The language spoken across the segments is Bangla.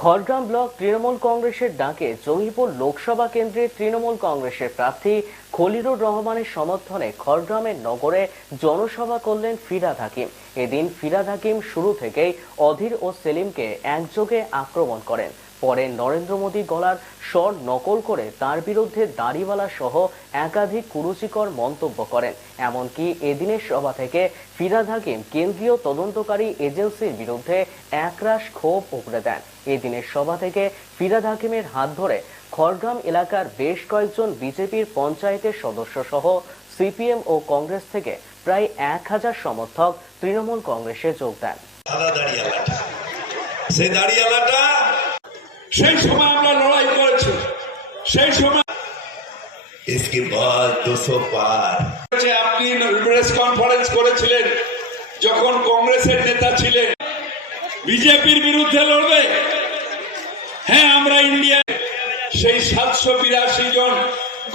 Khargram block Trinamool কংগ্রেসের ডাকে জঙ্গিপুর লোকসভা কেন্দ্রে তৃণমূল কংগ্রেসের প্রার্থী খলিরুর রহমানের সমর্থনে খড়গ্রামের নগরে জনসভা করলেন ফিরাদ হাকিম। এদিন ফিরাদ হাকিম শুরু থেকেই অধীর ও সেলিমকে একযোগে আক্রমণ করেন। পরে নরেন্দ্র মোদী গলার স্বর নকল করে তার বিরুদ্ধে দাড়িওয়ালা সহ একাধিক কুরুচিকর মন্তব্য করেন। এমনকি এদিনের সভা থেকে ফিরাদ হাকিম কেন্দ্রীয় তদন্তকারী এজেন্সির বিরুদ্ধে একরাশ ক্ষোভ উগড়ে দেন। এদিনের সভা থেকে ফিরাদ হাকিমের হাত ধরে খড়গ্রাম এলাকার বেশ কয়েকজন বিজেপির পঞ্চায়েতের সদস্য সহ সিপিএম ও কংগ্রেস থেকে প্রায় এক হাজার সমর্থক তৃণমূল কংগ্রেসে যোগ দেন। সাদা দাড়িয়ালাটা সেই দাড়িয়ালাটা সেই সময় আমরা লড়াই করেছি সেই সময় इसके बाद 200 पार হচ্ছে আপনি প্রেস কনফারেন্স করেছিলেন যখন কংগ্রেসের নেতা ছিলেন বিজেপির বিরুদ্ধে লড়বে হ্যাঁ আমরা ইন্ডিয়া সেই সাতশো বিরাশি জন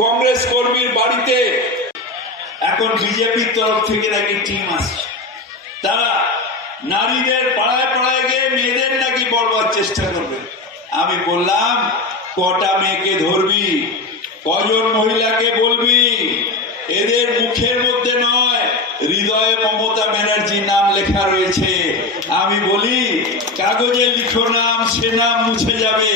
কংগ্রেস কর্মীর বাড়িতে এখন বিজেপির তরফ থেকে নাকি টিম আসছে তারা নারীদের পাড়ায় পাড়ায় গিয়ে মেয়েদের নাকি বলবার চেষ্টা করবে আমি বললাম, কটা মেয়েকে ধরবি? কজন মহিলাকে বলবি? এদের মুখের মধ্যে নয়, হৃদয়ে মমতা ব্যানার্জির নাম লেখা রয়েছে। আমি বলি, কাগজে লিখো নাম, সে নাম মুছে যাবে।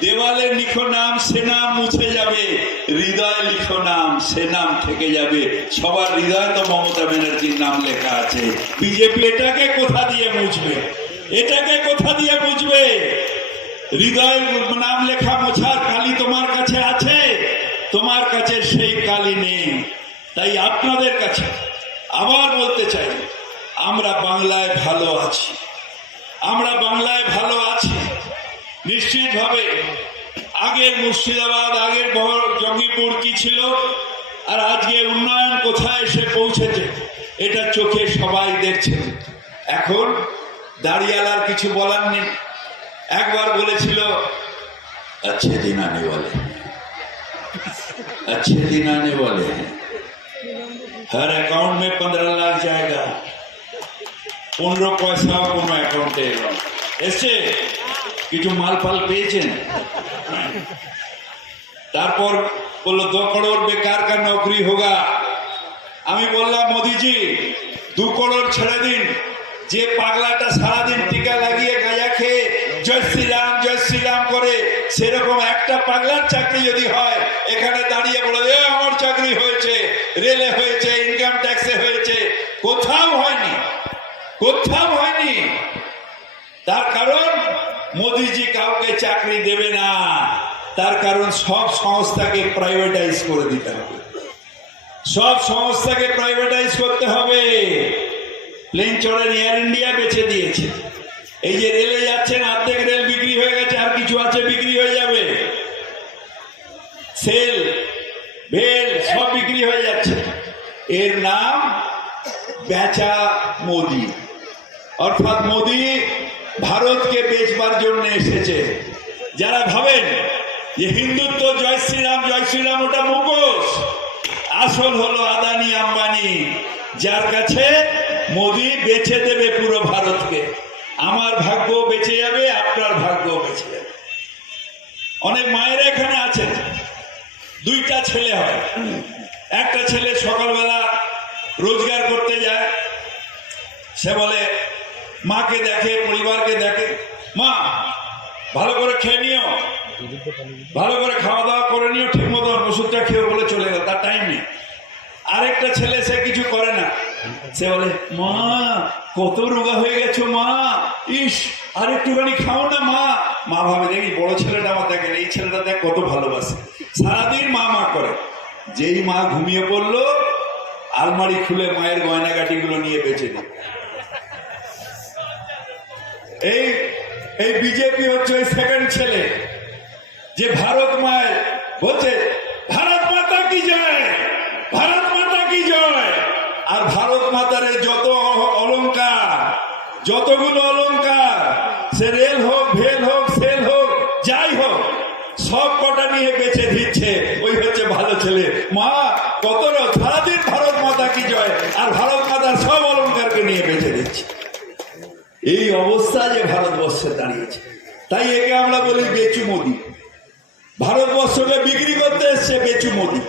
দেওয়ালে লিখো নাম, সে নাম মুছে যাবে। হৃদয়ে লিখো নাম, সে নাম থেকে যাবে। সবার হৃদয়ে তো মমতা ব্যানার্জির নাম লেখা আছে। বিজেপি এটাকে কোথা দিয়ে মুছবে? এটাকে কোথা দিয়ে মুছবে? হৃদয়ের নাম লেখা মোছার কালি তোমার কাছে আছে। তোমার কাছে সেই কালি নেই। তাই আপনাদের কাছে আবার বলতে চাই, আমরা বাংলায় ভালো আছি। আমরা বাংলায় ভালো আছি। নিশ্চিতভাবে আগের মুর্শিদাবাদ, আগের জঙ্গিপুর কি ছিল? আর আজকে উন্নয়ন কোথায় এসে পৌঁছেছে? এটা চোখে সবাই দেখছেন এখন দাঁড়িয়ালার কিছু বলার নেই। একবার বলেছিল अच्छे दिन आने वाले हैं अच्छे दिन आने वाले हैं हर अकाउंट में पंद्रह लाख जाएगा পনেরো পয়সা কোনো অ্যাকাউন্টে এলো না। এসছে কিছু মাল ফাল পেয়েছেন তারপর বললো দো করোড় বেকার কা নৌকরি হোগা আমি বললাম মোদিজি দু করোড় ছেড়ে দিন যে পাগলাটা সারাদিন টিকা লাগিয়ে গাঁজা খেয়ে জয় শ্রীরাম জয় শ্রীরাম করে সেরকম একটা পাগলার চাকরি যদি হয়, এখানে দাঁড়িয়ে বলে, এ, আমার চাকরি হয়েছে, রেলে হয়েছে ইনকাম ট্যাক্সে হয়েছে, কোথাও হয়নি কোথাও হয়নি। তার কারণ, মোদিজি কাউকে চাকরি দেবে না, তার কারণ সব সংস্থাকে প্রাইভেটাইজ করে দিতে হবে। সব সংস্থাকে প্রাইভেটাইজ করতে হবে। প্লেন চড়েন এয়ার ইন্ডিয়া বেছে দিয়েছে। এই যে রেলে যাচ্ছেন অর্ধেক রেল বিক্রি হয়ে গেছে, আর কিছু আছে, বিক্রি হয়ে যাবে। সেল ভেল সব বিক্রি হয়ে যাচ্ছে। এর নাম বেচা মোদি। অর্থাৎ মোদি ভারতকে বেচবার জন্য এসেছে। যারা ভাবেন যে হিন্দুত্ব, জয় শ্রীরাম জয় শ্রীরাম, ওটা মুখোশ, আসল হলো আদানি আম্বানি, যার কাছে মোদি বেছে দেবে পুরো ভারতকে। আমার ভাগ্য বেঁচে যাবে, আপনার ভাগ্য বেঁচে যাবে। অনেক মায়েরা এখানে আছেন। দুইটা ছেলে হয় একটা ছেলে সকালবেলা রোজগার করতে যায়। সে বলে, মাকে দেখে, পরিবারকে দেখে। মা, ভালো করে খেয়ে নিও। ভালো করে খাওয়া দাওয়া করে নিও, ঠিক মতো ওষুধটা খেয়ে বলে চলে গেল। তার টাইম নেই। আরেকটা ছেলে সে কিছু করে না। সে বলে মা, কত রোগা হয়ে গেছো, মা? ইস আর একটুখানি খাও না, মা। মা ভাবে, দেখি, বড় ছেলেটা আমার দেখেন, এই ছেলেটা দেখ কত ভালোবাসে। সারাদিন মা মা করে। যেই মা ঘুমিয়ে পড়ল, আলমারি খুলে মায়ের গয়নাগাটিগুলো নিয়ে বেঁচে দিল। এই এই বিজেপি হচ্ছে ওই সেকেন্ড ছেলে, যে ভারত মায়ের বলছে, ভারত মাতা কি জয় ভারত মাতা কি জয় আর ভারত মাতার এই যত অ- অলংকার যতগুলো অলংকার, সে রেল হোক, ভেল হোক, সেল হোক, যাই হোক, সব কটা নিয়ে বেছে দিচ্ছে ওই হচ্ছে ভালো ছেলে। মা, কত সারাদিন ভারত মাতা কি জয়? আর ভারত মাতার সব অলঙ্কারকে নিয়ে বেছে দিচ্ছে এই অবস্থা যে ভারতবর্ষে দাঁড়িয়েছে। তাই একে আমরা বলি বেচু মোদি। ভারতবর্ষকে বিক্রি করতে এসছে বেচু মোদি।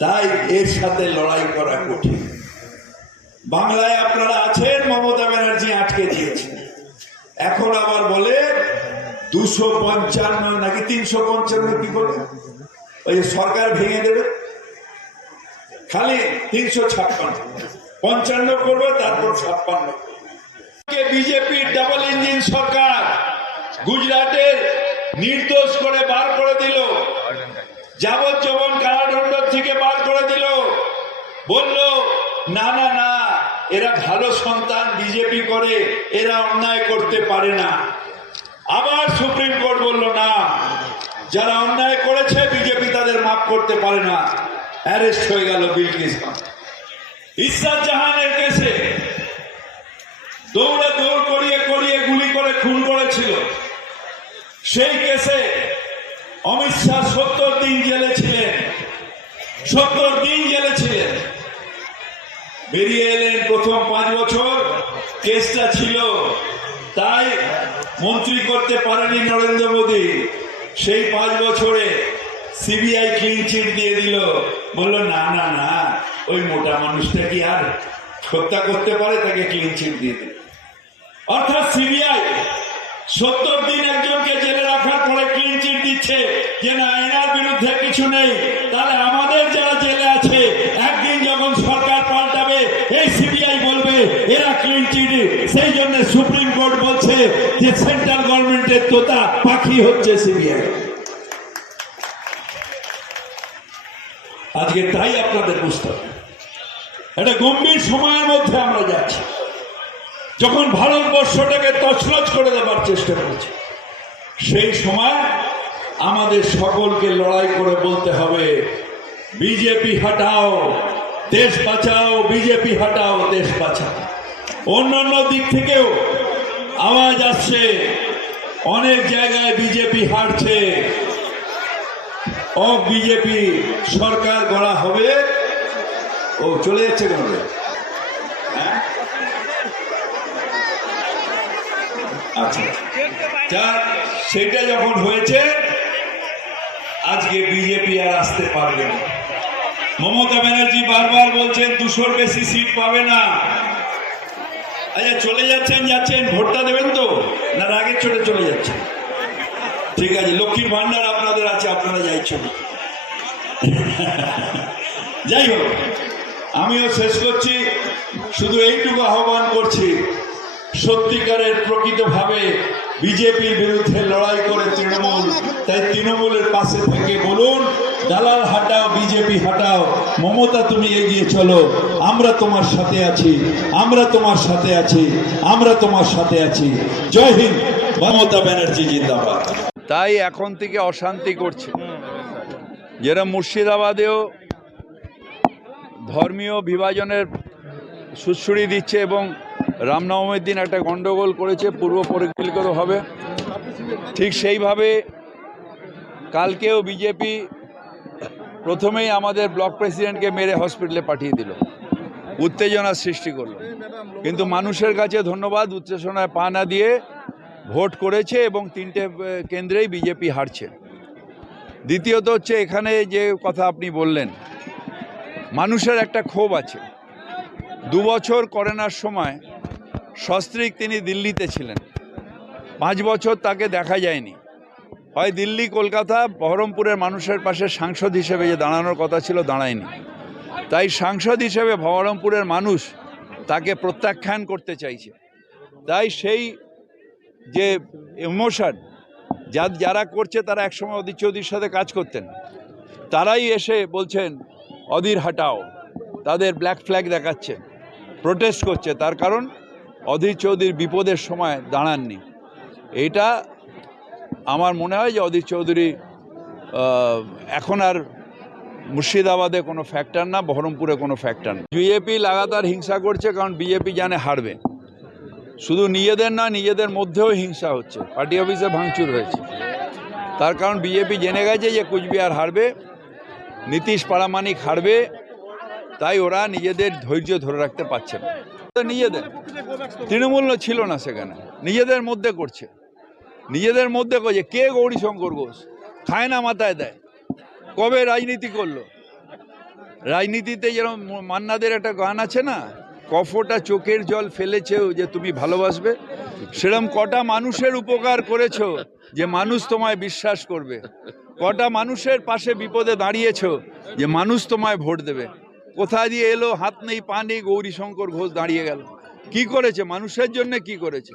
তাই এর সাথে লড়াই করা কঠিন। বাংলায় আপনারা আছেন, মমতা ব্যানার্জি আটকে দিয়েছেন এখন আবার বলে, দুশো পঞ্চান্ন নাকি তিনশো পঞ্চান্ন কি বলে ওই সরকার ভেঙে দেবে। খালি তিনশো ছাপ্পান্ন। পঞ্চান্ন করবে, তারপর ছাপ্পান্ন। বিজেপির ডাবল ইঞ্জিন সরকার গুজরাটের নির্দোষ করে বার করে দিল। যাবজ্জীবন কারাদণ্ড থেকে বার করে দিল। বলল, না না না এরা ভালো সন্তান বিজেপি করে, এরা অন্যায় করতে পারে না। আবার সুপ্রিম কোর্ট বলল, না, যারা অন্যায় করেছে, বিজেপি তাদের মাফ করতে পারে না। অ্যারেস্ট হয়ে গেল বিলকিস ইসাদ জাহানের কেসে দৌড়ে দৌড় করিয়ে করিয়ে গুলি করে খুন করেছিল। সেই কেসে অমিত শাহ সত্তর দিন জেলে ছিলেন। সত্তর দিন জেলে ছিলেন। বেরিয়ে এলেন প্রথম পাঁচ বছর। কেসটা ছিল, তাই মন্ত্রী করতে পারেনি নরেন্দ্র মোদী। সেই পাঁচ বছরে সিবিআই ক্লিন চিট দিয়ে দিল। বলল, না না না, ওই মোটা মানুষটা কি আর হত্যা করতে পারে? তাকে ক্লিন চিট দিয়ে দিল। অর্থাৎ সিবিআই সত্তর দিন একজনকে জেলে রাখার পরে ক্লিন চিট দিচ্ছে। যে না, এনার বিরুদ্ধে কিছু নেই। তাহলে আমাদের যারা জেলে আছে একদিন যখন সরকার পাল্টাবে এই সিবিআই বলবে এরা ক্লিন চিট সেই জন্য সুপ্রিম কোর্ট বলছে যে সেন্ট্রাল গভর্নমেন্টের তোতা পাখি হচ্ছে সিবিআই আজকে তাই আপনাদের বুঝতে হবে। একটা গম্ভীর সময়ের মধ্যে আমরা যাচ্ছি। যখন ভারতবর্ষটাকে তছনছ করে দেবার চেষ্টা করছে, সেই সময় আমাদের সকলকে লড়াই করে বলতে হবে, বিজেপি হটাও, দেশ বাঁচাও, বিজেপি হটাও, দেশ বাঁচাও। অন্যান্য দিক থেকেও আওয়াজ আসছে। অনেক জায়গায় বিজেপি হারছে। ও বিজেপি সরকার গড়া হবে। ও চলে যাচ্ছে কেন হ্যাঁ? আচ্ছা। সেটা যখন হয়েছে, আজকে বিজেপি আর আসতে পারবে না। মমতা ব্যানার্জি বারবার বলছেন, দুশোর বেশি সিট পাবে না। আচ্ছা চলে যাচ্ছেন যাচ্ছেন, ভোটটা দেবেন তো? না, রাগের ছোটে চলে যাচ্ছেন? ঠিক আছে, লক্ষ্মীর ভান্ডার আপনাদের আছে, আপনারা যাইছেন যাই হোক, আমিও শেষ করছি। শুধু এইটুকু আহ্বান করছি, সত্যিকারের প্রকৃতভাবে বিজেপির বিরুদ্ধে লড়াই করে তৃণমূল, তাই তৃণমূলের পাশে থেকে বলুন, দালাল হাটাও, বিজেপি হাটাও। মমতা, তুমি এগিয়ে চলো। আমরা তোমার সাথে আছি। আমরা তোমার সাথে আছি। আমরা তোমার সাথে আছি। জয় হিন্দ। মমতা ব্যানার্জি জিন্দাবাদ। তাই এখন থেকে অশান্তি করছে। যেটা মুর্শিদাবাদেও ধর্মীয় বিভাজনের সুশ্রুড়ি দিচ্ছে এবং রামনবমীর দিন একটা গণ্ডগোল করেছে, পূর্ব পরিকল্পিতভাবে, ঠিক সেইভাবে কালকেও বিজেপি প্রথমেই আমাদের ব্লক প্রেসিডেন্টকে মেরে হসপিটালে পাঠিয়ে দিল। উত্তেজনার সৃষ্টি করল। কিন্তু মানুষের কাছে ধন্যবাদ, উত্তেজনায় পা না দিয়ে ভোট করেছে এবং তিনটে কেন্দ্রেই বিজেপি হারছে। দ্বিতীয়ত হচ্ছে এখানে যে কথা আপনি বললেন, মানুষের একটা ক্ষোভ আছে। দু বছর করোনার সময় সস্ত্রীক তিনি দিল্লিতে ছিলেন। পাঁচ বছর তাকে দেখা যায়নি। হয় দিল্লি, কলকাতা, বহরমপুরের মানুষের পাশে সাংসদ হিসেবে যে দাঁড়ানোর কথা ছিল দাঁড়ায়নি। তাই সাংসদ হিসেবে বহরমপুরের মানুষ তাকে প্রত্যাখ্যান করতে চাইছে। তাই সেই যে ইমোশন, যা যারা করছে তারা একসময় অধীর চৌধুরীর সাথে কাজ করতেন। তারাই এসে বলছেন, অধীর হাটাও। তাদের ব্ল্যাক ফ্ল্যাগ দেখাচ্ছে, প্রোটেস্ট করছে। তার কারণ, অধীর চৌধুরীর বিপদের সময় দাঁড়াননি। এইটা আমার মনে হয় যে অধীর চৌধুরী এখন আর মুর্শিদাবাদে কোনো ফ্যাক্টর না, বহরমপুরে কোনো ফ্যাক্টর না। বিজেপি লাগাতার হিংসা করছে কারণ বিজেপি জানে হারবে। শুধু নিজেদের না, নিজেদের মধ্যেও হিংসা হচ্ছে। পার্টি অফিসে ভাঙচুর হয়েছে। তার কারণ বিজেপি জেনে গেছে যে কুচবিহার হারবে, নীতিশ পারামানিক হারবে, তাই ওরা নিজেদের ধৈর্য ধরে রাখতে পারছে না। নিজেদের। তৃণমূল ছিল না সেখানে। নিজেদের মধ্যে করছে। নিজেদের মধ্যে করছে কে গৌরীশঙ্কর ঘোষ? খায় না, মাথায় দেয়। কবে রাজনীতি করল? রাজনীতিতে যেরকম মান্নাদের একটা গান আছে না, কফটা চোখের জল ফেলেছেও যে তুমি ভালোবাসবে সেরম কটা মানুষের উপকার করেছ যে মানুষ তোমায় বিশ্বাস করবে। কটা মানুষের পাশে বিপদে দাঁড়িয়েছ যে মানুষ তোমায় ভোট দেবে। কোথা দিয়ে এলো হাত নেই, পা নেই, গৌরীশঙ্কর ঘোষ দাঁড়িয়ে গেল। কি করেছে? মানুষের জন্য কি করেছে?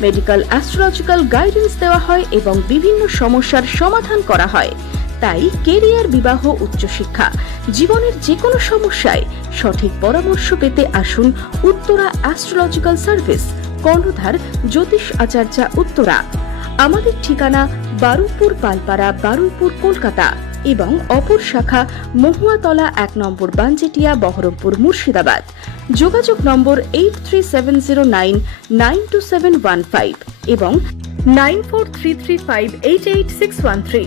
মেডিকেল অ্যাস্ট্রোলজিক্যাল গাইডেন্স দেওয়া হয় এবং বিভিন্ন সমস্যার সমাধান করা হয়। তাই কেরিয়ার বিবাহ উচ্চশিক্ষা, জীবনের যে কোনো সমস্যায় সঠিক পরামর্শ পেতে আসুন উত্তরা অ্যাস্ট্রোলজিক্যাল সার্ভিস, কর্ণধার জ্যোতিষ আচার্যা উত্তরা। আমাদের ঠিকানা বারুইপুর, পালপাড়া, বারুইপুর, কলকাতা। এবং অপর শাখা মহুয়াতলা এক নম্বর বাঞ্জেটিয়া বহরমপুর মুর্শিদাবাদ। যোগাযোগ নম্বর eight three seven zero nine nine two seven one five এবং nine four three three five eight eight six one three